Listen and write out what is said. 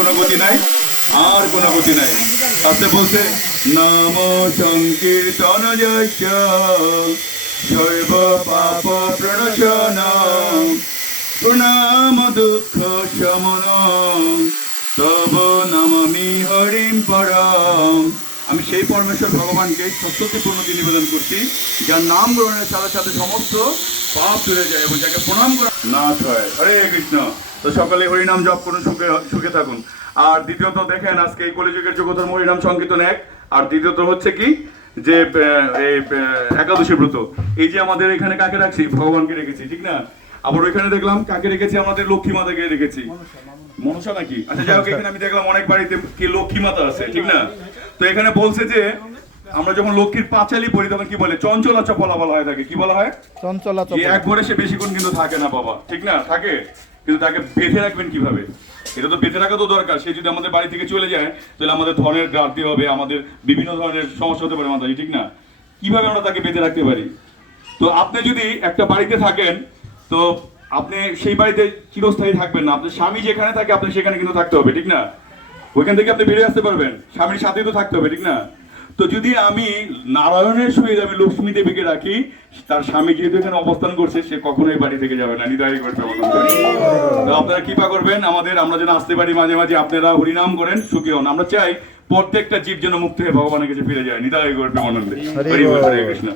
কোনো গতি নাই, আর কোনো গতি নাই। তাতে বলছে নাম সংকীর্তন যশ সর্ব পাপ প্রণশনম প্রণাম দুঃখ শমন তব নমামি হরিম পরম। আমি সেই পরমেশ্বর ভগবানকে সত্যি পূর্ণতি নিবেদন করছি, যার নাম গ্রহণের সাথে সাথে সমস্ত পাপ চলে যায় এবং যাকে প্রণাম করা নাশ হয়। হরে কৃষ্ণ। তো সকলে হরিনাম জপ করুন, সুখে সুখে থাকুন। আর দ্বিতীয়ত দেখেন, আজকে এই কলিযুগের যুগধর্ম হরিনাম সংকীর্তন এক। আর দ্বিতীয়ত হচ্ছে কি যে এই একাদশী ব্রত। এই যে আমাদের এখানে কাকে রাখছি, ভগবানকে রেখেছি, ঠিক না? আবার ওইখানে দেখলাম কাকে রেখেছি, আমাদের লক্ষ্মী মাতাকে রেখেছি। মনসা নাকি? আচ্ছা যাই হোক, এখানে আমি দেখলাম অনেক বাড়িতে কি লক্ষ্মী মাতা আছে, ঠিক না? তো এখানে বলছে যে আমরা যখন লক্ষ্মীর পাঁচালি পড়ি তখন কি বলে, চঞ্চলা চপলা বলা হয় তাকে। কি বলা হয়? চঞ্চলা চপলা। এক ঘরে সে বেশিক্ষণ কিন্তু থাকে না বাবা, ঠিক না? থাকে, কিন্তু তাকে বেঁধে রাখবেন কিভাবে? এটা তো বেঁধে রাখা তো দরকার। সে যদি আমাদের বাড়ি থেকে চলে যায় তাহলে আমাদের ধনের ঘাটতি হবে, আমাদের বিভিন্ন ধরনের সমস্যা হতে পারে মাতাজি, ঠিক না? কিভাবে আমরা তাকে বেঁধে রাখতে পারি? তো আপনি যদি একটা বাড়িতে থাকেন, তো আপনি সেই বাড়িতে চিরস্থায়ী থাকবেন না। আপনার স্বামী যেখানে থাকে আপনি সেখানে কিন্তু থাকতে হবে, ঠিক না? ওইখান থেকে আপনি বেরিয়ে আসতে পারবেন, স্বামীর সাথেই তো থাকতে হবে, ঠিক না? তো যদি আমি নারায়ণের সহিত আমি লক্ষ্মী দেবীকে রাখি, তার স্বামী যেহেতু এখানে অবস্থান করছে, সে কখনোই বাড়ি থেকে যাবে না, নিদায় করতে হবে। তো আপনারা কৃপা করবেন আমাদের, আমরা যেন আসতে পারি মাঝে মাঝে, আপনারা হরিনাম করেন, সুখী হন। আমরা চাই প্রত্যেকটা জীব যেন মুক্ত হয়ে ভগবানের কাছে ফিরে যায়, নিদায় করতে আনন্দে। হরি বল, হরে কৃষ্ণ।